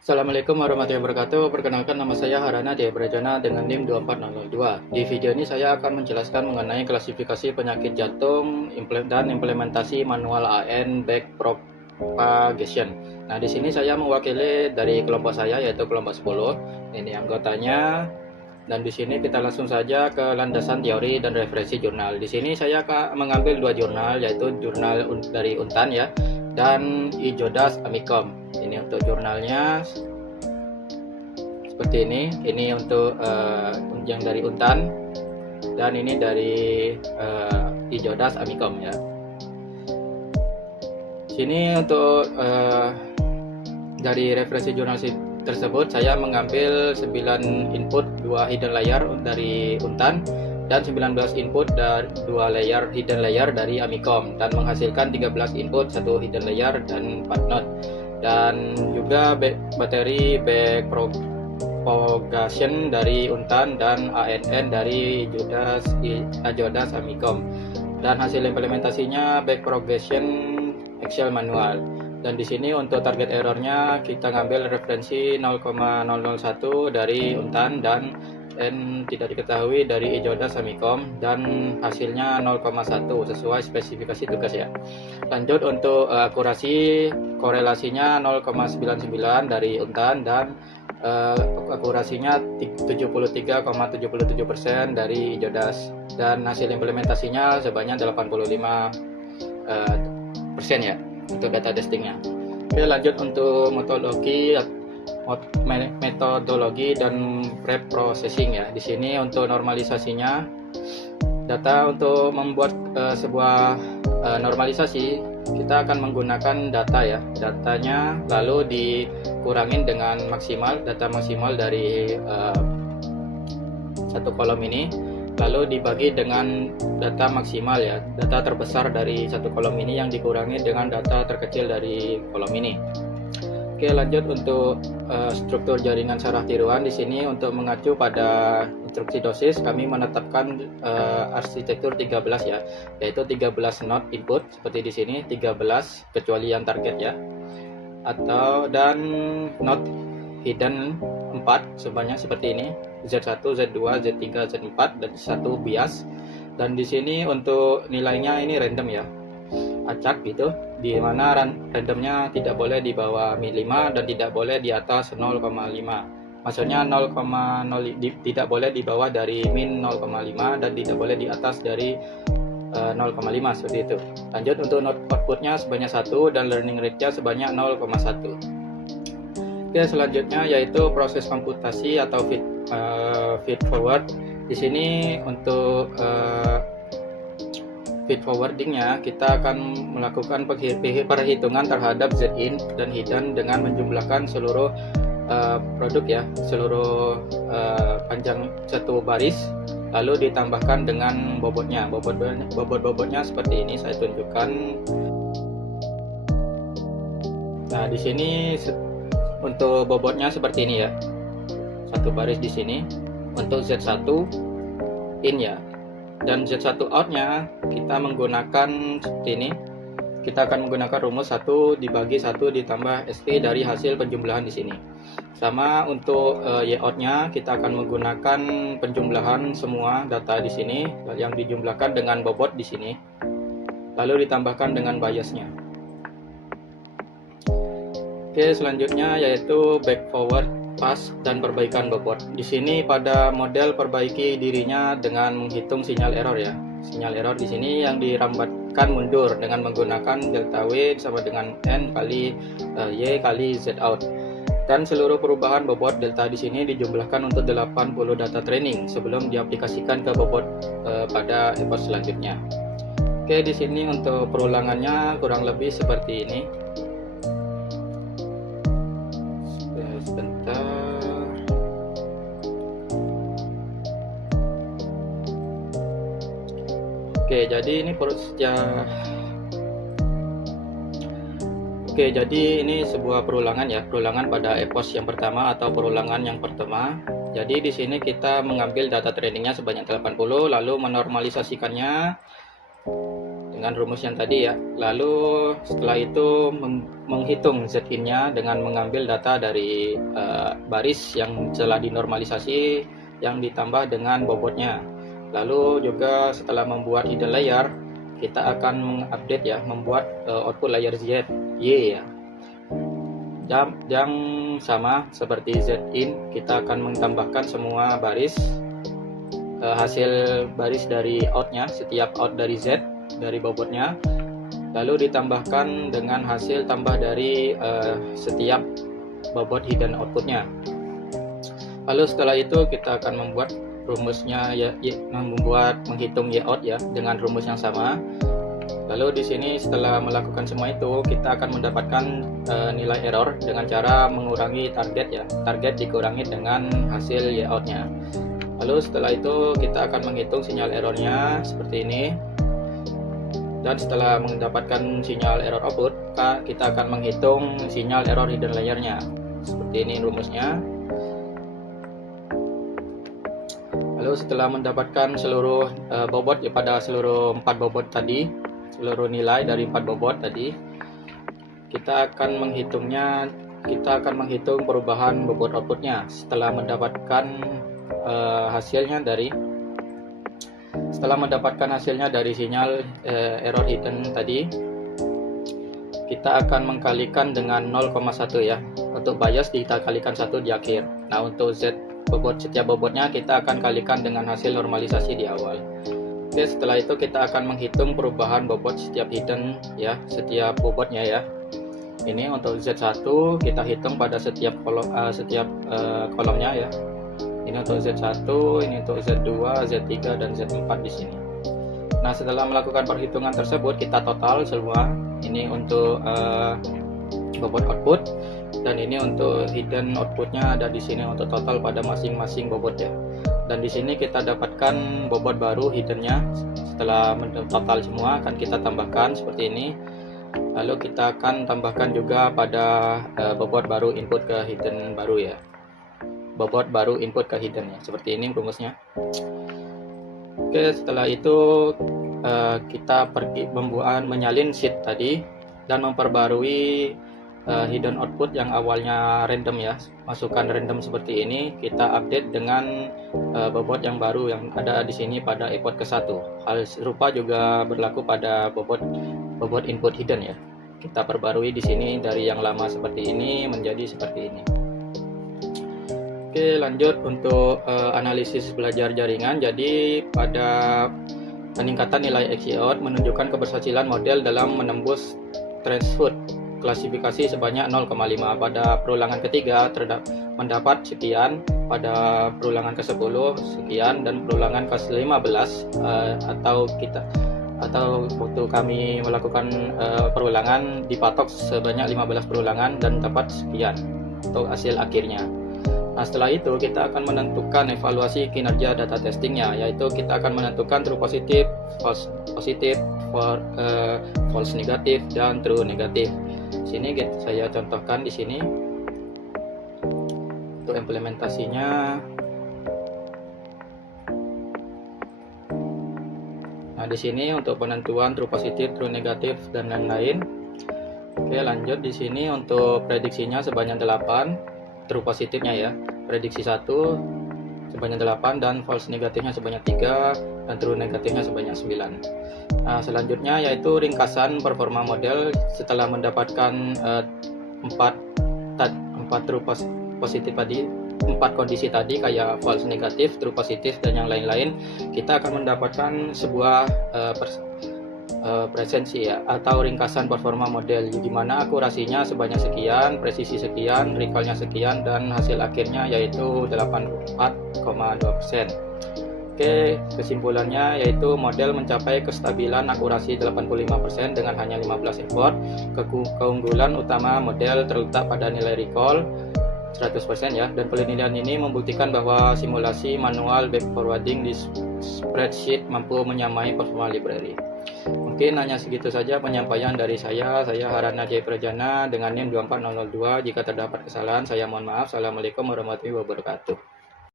Assalamualaikum warahmatullahi wabarakatuh. Perkenalkan, nama saya Harana Jaya Brajana dengan NIM 24002. Di video ini saya akan menjelaskan mengenai klasifikasi penyakit jantung dan implementasi manual AN back propagation. Nah, di sini saya mewakili dari kelompok saya, yaitu kelompok 10. Ini anggotanya. Dan di sini kita langsung saja ke landasan teori dan referensi jurnal. Di sini saya mengambil dua jurnal, yaitu jurnal dari Untan ya, dan Ijodas Amikom. Ini untuk jurnalnya seperti ini. Ini untuk yang dari Untan, dan ini dari Ijodas Amikom ya. Sini untuk dari referensi jurnal tersebut saya mengambil 9 input 2 hidden layer dari Untan dan 19 input dari 2 layer hidden layer dari Amikom, dan menghasilkan 13 input 1 hidden layer dan 4 node, dan juga materi back propagation dari Untan dan ANN dari Ijodas Amikom, dan hasil implementasinya back propagation Excel manual. Dan di sini untuk target errornya kita ngambil referensi 0,001 dari Untan dan N tidak diketahui dari Ijodas Amikom, dan hasilnya 0,1 sesuai spesifikasi tugas ya. Lanjut untuk akurasi, korelasinya 0,99 dari Untan dan akurasinya 73,77% dari Ijodas, dan hasil implementasinya sebanyak 85% ya untuk data testingnya. Oke, lanjut untuk metodologi dan pre-processing ya. Di sini untuk normalisasinya, data untuk membuat sebuah normalisasi kita akan menggunakan data ya. Datanya lalu dikurangin dengan data maksimal dari satu kolom ini, lalu dibagi dengan data maksimal ya, data terbesar dari satu kolom ini yang dikurangi dengan data terkecil dari kolom ini. Oke, lanjut untuk struktur jaringan saraf tiruan. Di sini untuk mengacu pada instruksi dosis kami menetapkan arsitektur 13 ya, yaitu 13 node input seperti di sini, 13 kecuali yang target ya, dan node hidden 4 sebanyak seperti ini, Z1, Z2, Z3, Z4, dan satu bias. Dan di sini untuk nilainya ini random ya, acak gitu, di mana randomnya tidak boleh di bawah 5 dan tidak boleh di atas 0,5. Maksudnya 0,0 tidak boleh di bawah dari min 0,5 dan tidak boleh di atas dari 0,5 seperti itu. Lanjut untuk node outputnya sebanyak 1 dan learning rate-nya sebanyak 0,1. Oke, selanjutnya yaitu proses komputasi atau feed forward. Di sini untuk feed forwardingnya kita akan melakukan perhitungan terhadap Z-in dan hidden dengan menjumlahkan seluruh produk ya, seluruh panjang satu baris, lalu ditambahkan dengan bobotnya. Bobotnya seperti ini saya tunjukkan. Nah, di sini untuk bobotnya seperti ini ya, satu baris di sini untuk Z1 in ya, dan Z1 outnya kita menggunakan seperti ini. Kita akan menggunakan rumus 1 dibagi 1 ditambah ST dari hasil penjumlahan di sini. Sama untuk Y outnya kita akan menggunakan penjumlahan semua data di sini yang dijumlahkan dengan bobot di sini, lalu ditambahkan dengan biasnya. Oke, selanjutnya yaitu back forward, pass, dan perbaikan bobot. Di sini pada model perbaiki dirinya dengan menghitung sinyal error ya. Sinyal error di sini yang dirambatkan mundur dengan menggunakan delta W sama dengan N kali Y kali Z out. Dan seluruh perubahan bobot delta di sini dijumlahkan untuk 80 data training sebelum diaplikasikan ke bobot pada epoch selanjutnya. Oke, di sini untuk perulangannya kurang lebih seperti ini. Oke, jadi ini ini sebuah perulangan ya, perulangan pada epoch yang pertama atau perulangan yang pertama. Jadi di sini kita mengambil data trainingnya sebanyak 80, lalu menormalisasikannya dengan rumus yang tadi ya. Lalu setelah itu menghitung Z-in-nya dengan mengambil data dari baris yang telah dinormalisasi yang ditambah dengan bobotnya. Lalu juga setelah membuat hidden layer, kita akan mengupdate ya, membuat output layer Z, Y ya. Yang sama seperti Z-in, kita akan menambahkan semua baris, hasil baris dari outnya, setiap out dari Z, dari bobotnya, lalu ditambahkan dengan hasil tambah dari setiap bobot hidden outputnya. Lalu setelah itu kita akan membuat rumusnya ya, menghitung Y out ya dengan rumus yang sama. Lalu di sini setelah melakukan semua itu, kita akan mendapatkan nilai error dengan cara mengurangi target ya. Target dikurangi dengan hasil Y out-nya. Lalu setelah itu kita akan menghitung sinyal errornya seperti ini. Dan setelah mendapatkan sinyal error output, kita akan menghitung sinyal error hidden layer-nya. Seperti ini rumusnya. Lalu setelah mendapatkan seluruh bobot ya, pada seluruh 4 bobot tadi, seluruh nilai dari 4 bobot tadi, kita akan menghitung perubahan bobot outputnya setelah mendapatkan hasilnya dari sinyal error hidden tadi. Kita akan mengkalikan dengan 0,1 ya. Untuk bias kita kalikan 1 di akhir. Nah, untuk setiap bobotnya kita akan kalikan dengan hasil normalisasi di awal. Oke, setelah itu kita akan menghitung perubahan bobot setiap hidden ya, setiap bobotnya ya. Ini untuk Z1 kita hitung pada setiap kolomnya ya. Ini untuk Z1, ini untuk Z2, Z3 dan Z4 di sini. Nah, setelah melakukan perhitungan tersebut, kita total semua. Ini untuk bobot output dan ini untuk hidden outputnya ada di sini untuk total pada masing-masing bobot ya. Dan di sini kita dapatkan bobot baru hiddennya. Setelah total semua akan kita tambahkan seperti ini. Lalu kita akan tambahkan juga pada bobot baru input ke hidden baru ya. Bobot baru input ke hidden ya. Seperti ini rumusnya. Oke, setelah itu kita menyalin sheet tadi dan memperbarui hidden output yang awalnya random ya, masukkan random seperti ini, kita update dengan bobot yang baru yang ada di sini pada epoch ke-1. Hal serupa juga berlaku pada bobot input hidden ya. Kita perbarui di sini dari yang lama seperti ini menjadi seperti ini. Oke, lanjut untuk analisis belajar jaringan. Jadi pada peningkatan nilai XY out menunjukkan keberhasilan model dalam menembus threshold klasifikasi sebanyak 0,5 pada perulangan ketiga mendapat sekian, pada perulangan ke-10 sekian, dan perulangan ke-15 atau waktu kami melakukan perulangan dipatok sebanyak 15 perulangan dan dapat sekian untuk hasil akhirnya. Nah, setelah itu kita akan menentukan evaluasi kinerja data testingnya, yaitu kita akan menentukan true positif, false positif, false negatif, dan true negatif. Sini saya contohkan di sini untuk implementasinya. Nah, di sini untuk penentuan true positif, true negatif, dan lain-lain. Oke, lanjut di sini untuk prediksinya sebanyak 8, true positifnya ya. Prediksi 1 sebanyak 8 dan false negatifnya sebanyak 3 dan true negatifnya sebanyak 9. Nah, selanjutnya yaitu ringkasan performa model setelah mendapatkan 4 true positif tadi, 4 kondisi tadi kayak false negatif, true positif, dan yang lain-lain. Kita akan mendapatkan sebuah presensi ya, atau ringkasan performa model, di mana akurasinya sebanyak sekian, presisi sekian, recallnya sekian, dan hasil akhirnya yaitu 84,2%. Oke, kesimpulannya yaitu model mencapai kestabilan akurasi 85% dengan hanya 15 effort. Keunggulan utama model terletak pada nilai recall 100% ya, dan penelitian ini membuktikan bahwa simulasi manual back forwarding di spreadsheet mampu menyamai performa library. Mungkin hanya segitu saja penyampaian dari saya Harana Jaya Prajana dengan NIM 24002. Jika terdapat kesalahan saya mohon maaf. Assalamualaikum warahmatullahi wabarakatuh.